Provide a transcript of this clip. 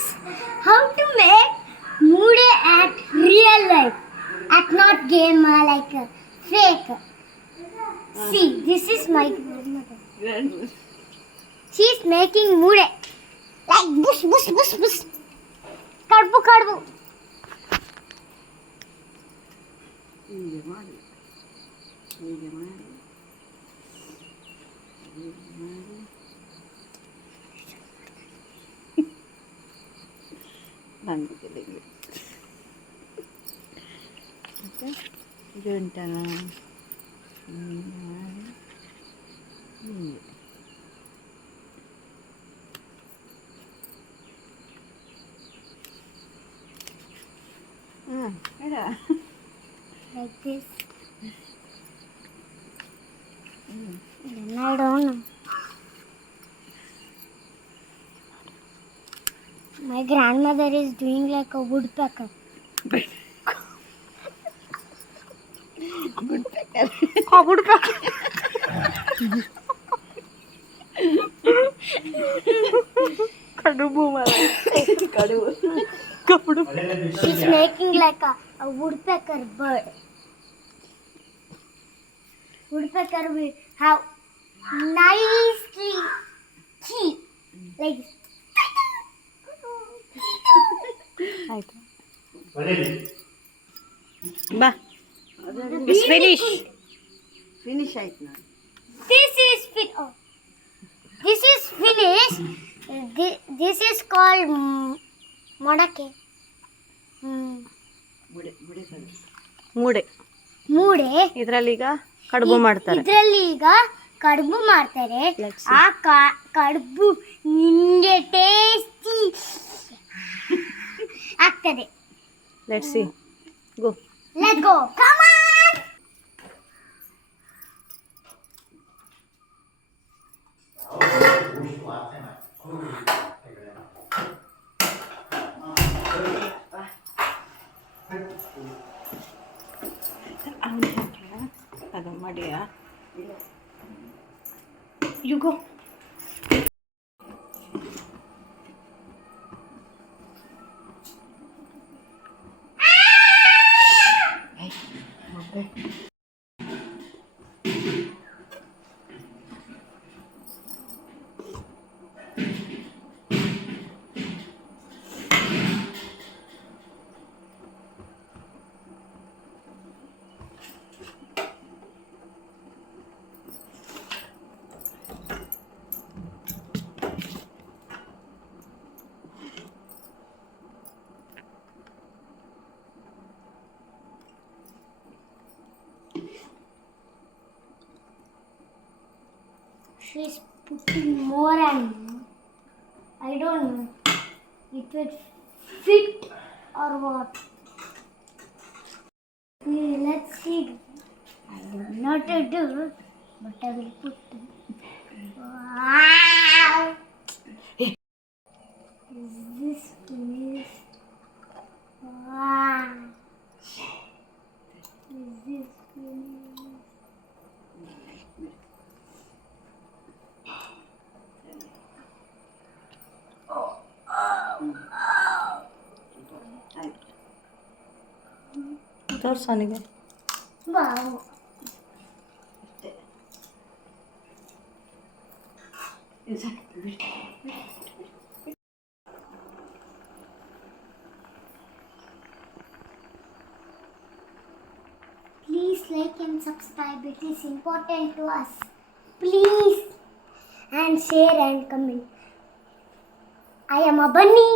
is how to make mood at real life, at not game like fake. See, this is my grandmother. She is making mood like bush bush bush bush. Kadbu kadbu. Like this. Then I don't know. My grandmother is doing like a woodpecker. A woodpecker. Kadubu mala. Kadubu. She's making like a woodpecker bird. Woodpecker will have nicely key like this. ಆಯ್ತು ಬಾ it's finish ಆಯ್ತು ನೋಡಿ This is this is finished. This is called modake. ಮೂಡೆ ಮೂಡೆ. ಇದರಲ್ಲಿ ಈಗ ಕಡುಬು ಮಾಡ್ತಾರೆ. ಇದರಲ್ಲಿ ಈಗ ಕಡುಬು ಮಾಡ್ತಾರೆ. ಆ ಕಡುಬು ನಿಂಗೆ ಟೇಸ್ಟಿ ಆಗ್ತದೆ. Let's see go. Let's go. Come on. ಅದು ಮಾಡಿಯಾ you go. She's putting more and more. I don't know. It will fit or what. Let's see. I don't know what to do, but I will put it. Wow! Is this finished? Wow! Is this finished? ತೋರ್ಸು ಅವನಿಗೆ. Wow! Please like and subscribe. It is important to us. Please, and share and comment. I am a bunny.